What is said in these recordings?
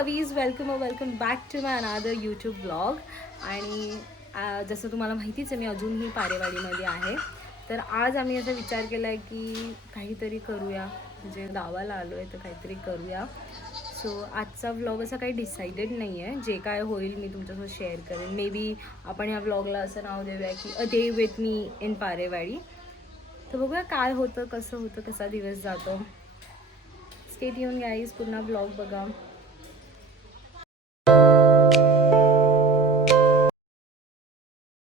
Lovies, welcome back to my another YouTube blog. आणि जसं तुम्हाला माहितीच आहे मी अजूनही पारेवाडीमध्ये आहे. तर आज आम्ही असा विचार केला आहे की काहीतरी करूया, म्हणजे गावाला आलो आहे तर काहीतरी करूया. सो आजचा व्लॉग असा काही डिसाइडेड नाही आहे. जे काय होईल मी तुमच्यासोबत शेअर करेन. मे बी आपण ह्या व्लॉगला असं नाव देऊया की a day with me in Parewadi. तर बघूया काय होतं, कसं होतं, कसा दिवस जातो. स्टे ट्यून गाईज, पुन्हा ब्लॉग बघा.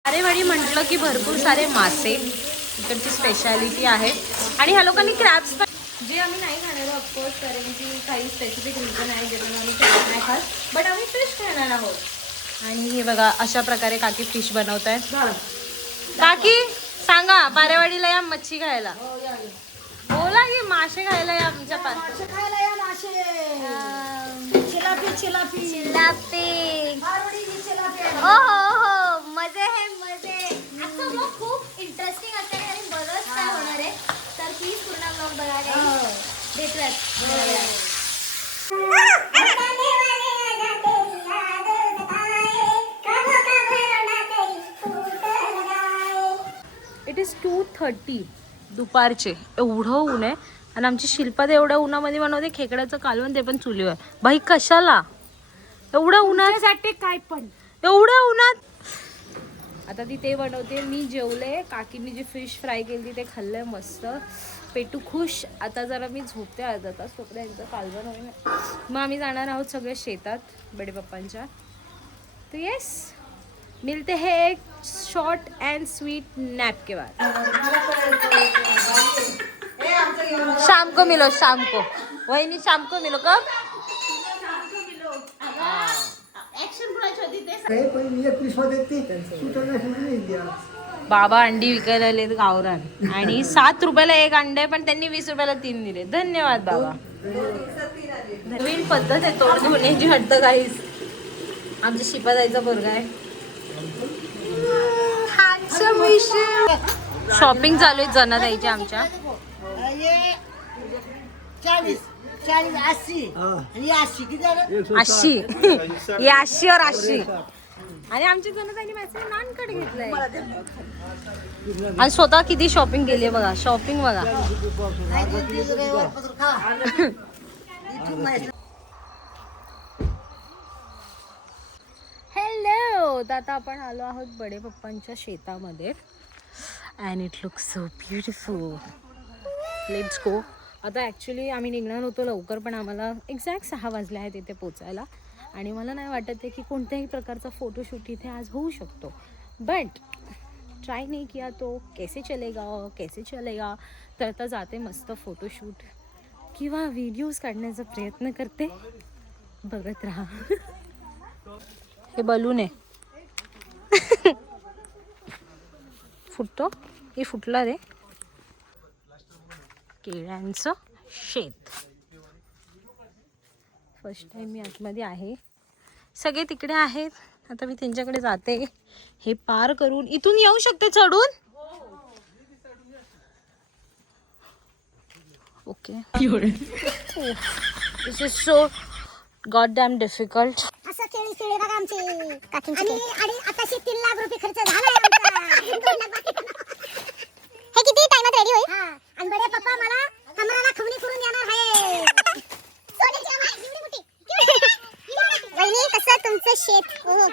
पारेवाडी म्हटलं की भरपूर सारे मासे इकडची स्पेशालिटी आहे. आणि ह्या लोकांनी क्रॅब्स पण, जे आम्ही नाही खाणार ऑफकोर्स, कारण की काही स्पेसिफिक रिझन आहे ज्याच्यामुळे आम्ही क्रॅब नाही खात, बट आम्ही फिश खाणार आहोत. आणि हे बघा अशा प्रकारे काकी फिश बनवत आहे. काकी सांगा, पारेवाडीला या मच्छी खायला, बोला की मासे खायला या आमच्या मासे खायला या, मासे चिलापी चिलापी चिलापी. पारोडीची चिलापी. हो हो हो, मजे आहे मजे. आजचा ब्लॉग खूप इंटरेस्टिंग असणार आहे आणि बरंच काय होणार आहे. तर प्लीज पूर्ण ब्लॉग बघा guys. भेटूयात. इट इज 2:30 दुपारचे. एवढं ऊन आहे आणि आमची शिल्पा ते एवढ्या उन्हामध्ये बनवते खेकड्याचं कालवण, ते पण चुलीवर. बाई कशाला एवढ्या उन्हासाठी, काय पण एवढ्या उन्हात. आता ती ते बनवते, मी जेवले. काकींनी जी फिश फ्राय केली ते खाल्लंय मस्त, पेटू खुश. आता जरा मी झोपते अर्धा तास, तोपर्यंत यांचं कालवण होईल. मग आम्ही जाणार आहोत सगळे शेतात बडे पप्पांच्या. तो येस, मिलते हैं एक शॉर्ट एंड स्वीट नैप के बाद. शाम को मिलो, शाम को वहिनी, शाम को मिलो. कब बाबा अंडी विकायला आले गावरान, आणि 7 रुपयाला एक अंडे आहे, पण त्यांनी 20 रुपयाला 3 दिले. धन्यवाद बाबा. नवीन पद्धत आहे तोड धुण्याची. हट्ट काहीच. आमच्या शिपा जायचा पोरगा आहे. शॉपिंग चालू आहे जना जायची आमच्या. 40 80 आणि 80 किती झालं? 80 हे 80 और 80. आणि आमच्या जनाताईने माझं नानकट घेतलंय आणि स्वतः किती शॉपिंग केली बघा. शॉपिंग बघा. हॅलो, तर आता आपण आलो आहोत बडे पप्पांच्या शेतामध्ये. And it look so beautiful. Let's go. आता ॲक्च्युली आम्ही निघणार होतो लवकर, पण आम्हाला एक्झॅक्ट 6 वाजले आहेत इथे पोचायला. आणि मला नाही वाटत आहे की कोणत्याही प्रकारचा फोटोशूट इथे आज होऊ शकतो, बट ट्राय नाही किया तो कैसे चलेगा. तर आता जाते मस्त फोटोशूट किंवा व्हिडिओज काढण्याचा प्रयत्न करते. बघत राहा. हे बलून आहे. फुटतो, हे फुटला रे. केळ्यांचं शेत. फर्स्ट टाइम मी आतमध्ये आहे. सगळे तिकडे आहेत. आता मी त्यांच्याकडे जाते. हे पार करून इथून येऊ शकते चढून. Okay. This is so God dam difficult. असं खेळी बघा आमची काकींची. आणि आताशी 3 लाख रुपये खर्च झालाय आमचा. 2 लाख बाकी. हे किती टाइमात रेडी होईल? आणि बडे पप्पा मला आम्हाला खवणी करून देणार आहे. सोन्याची आम्हाला एवढी मोठी. वहिनी, कसं तुमचं शेत? ओहो.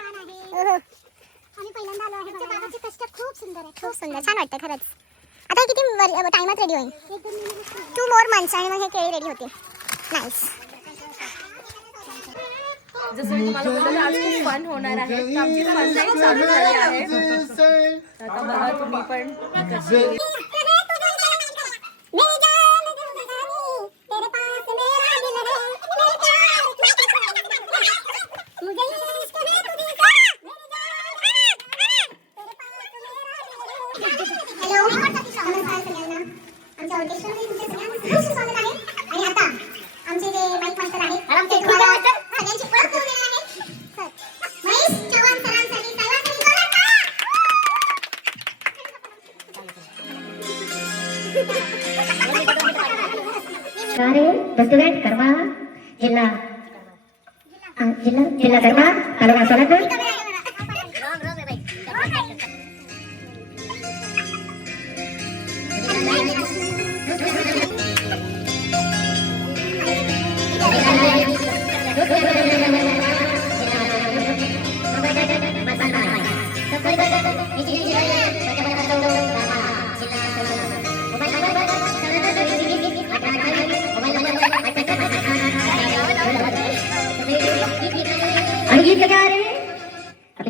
आम्ही पहिल्यांदा आलो आहे. बाबाचे कष्ट खूप सुंदर आहे. खूप सुंदर, छान वाटतं खरंच. आता किती टाइमात रेडी होईल? 2 more months आणि मग हे केळी रेडी होते. नाईस. जसं मी तुम्हाला बोलले आज खूप फन होणार आहे. तर आमची फन नाईट चालू झाली आहे. आता बघा तुम्ही पण कशी. आणि आता आमचे जे माईक मास्टर आहेत, ते तुम्हाला सगळ्यांची ओळख करून देणार आहेत. महेश चव्हाण सरांसाठी सर्वांसाठी जोरदार टाळ्या. जिल्हा करमाळा तालुका सोलापूर.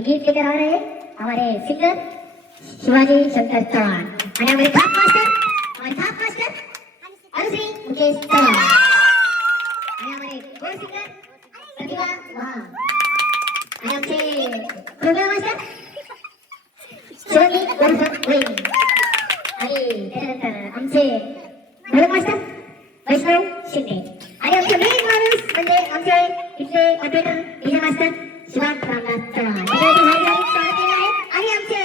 गीत लेकर आ रहे हैं हमारे सिंगर शिवाजी शंकर चौहान और हमारे थाप मास्टर अनुश्री मुकेश चौहान और हमारे गोल्ड सिंगर प्रतिभा वहां और आमचे प्रोग्राम मास्टर शिवाजी उर्फ वैनी आणि त्यानंतर आमचे ढोलक मास्टर वैष्णव शिंदे आणि आमचे मेन माणूस म्हणजे आमचे इथले operator DJ master Shivan Ramnath Chavan आणि आमचे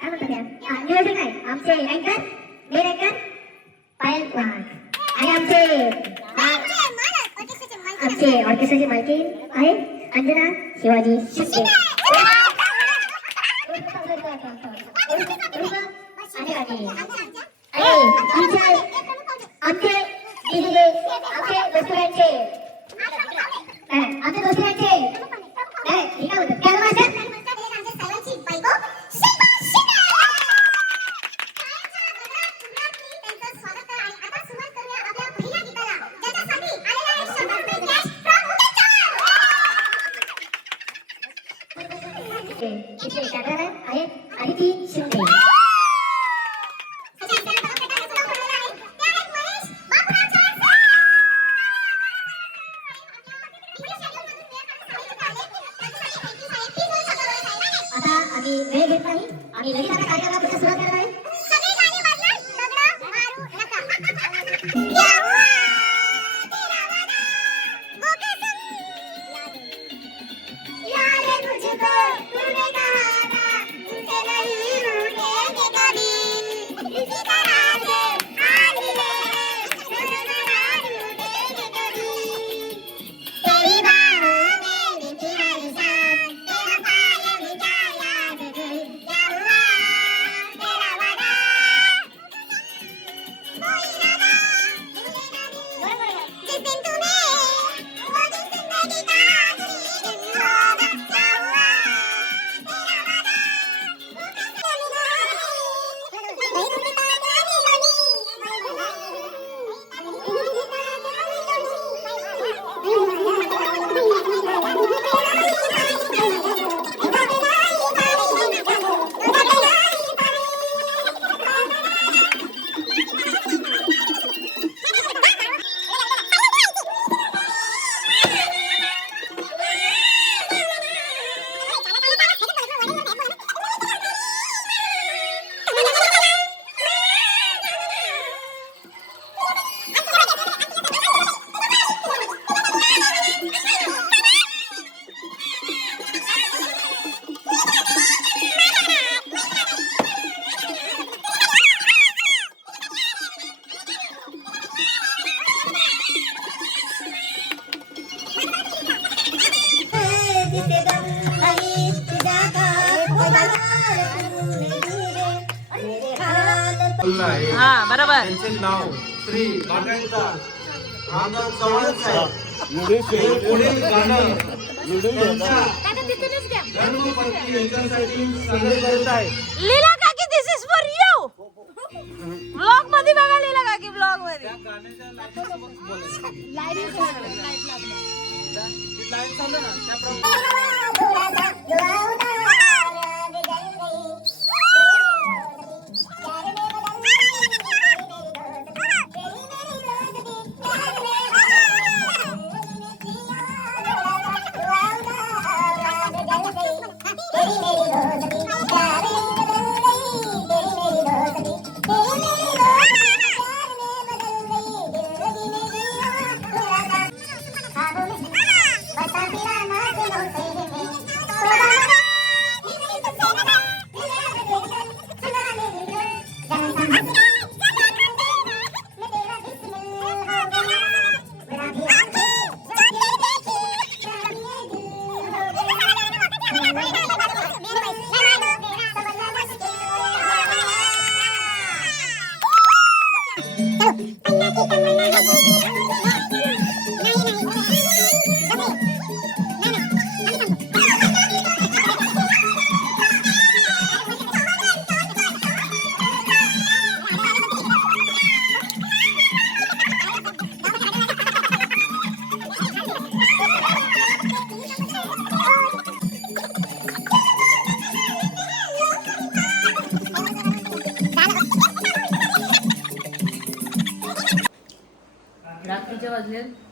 काय म्हणतात या नियोजक आहे आमचे अँकर मेन अँकर पायल वाघ आणि आमचे ऑर्केस्ट्राची मालकीण आहे अंजना शिवाजी शिंदे आमचे आदिती शिंदे वेळ घेत नाही आम्ही लगेच आता कार्यक्रमाला सुरुवात करणार आहे. हा बरोबर त्यांचे नाव श्री रामदास चव्हाण साहेब पुढील गाणं त्यांच्या धर्मपत्नी यांच्यासाठी सादर करत आहे. लीला काकी दिस इज फॉर यू ब्लॉग मध्ये बघा लीला काकी ब्लॉग मध्ये लाईट चालू ना Bye.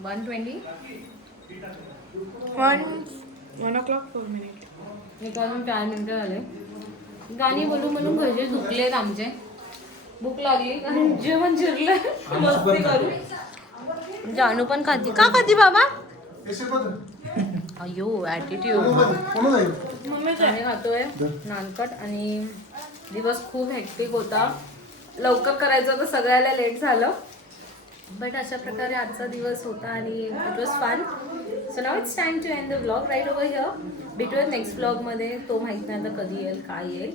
1:20 1 o'clock 4 minutes. एक वाजून 4 मिनिटं झाले. गाणी बोलून बोलून भजे धुकलेत आमचे. भूक लागली आणि जेवण जिरलं मस्ती करू. जानू पण खाती का खाती बाबा? अयो ॲटिट्यूड. आम्ही खातोय नानकट आणि दिवस खूप हेक्टिक होता. लवकर करायचं होतं, सगळ्याला लेट झालं. बट अशा प्रकारे आजचा दिवस होता आणि it was fun. So now it's time to end the vlog right over here. भेटूयात नेक्स्ट व्लॉगमध्ये. तो माहीत नाही आता कधी येईल काय येईल.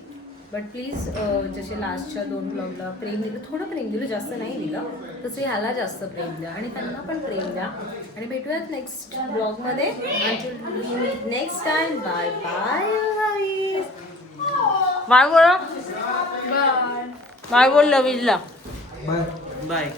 बट प्लीज जसे लास्टच्या 2 व्लॉगला प्रेम दिलं, थोडं प्रेम दिलं, जास्त नाही दिलं, तसं ह्याला जास्त प्रेम द्या आणि त्यांना पण प्रेम द्या. आणि भेटूयात नेक्स्ट व्लॉगमध्ये. Next time. Bye bye. Bye बोला. बाय बोल लवीजला. बाय. बाय.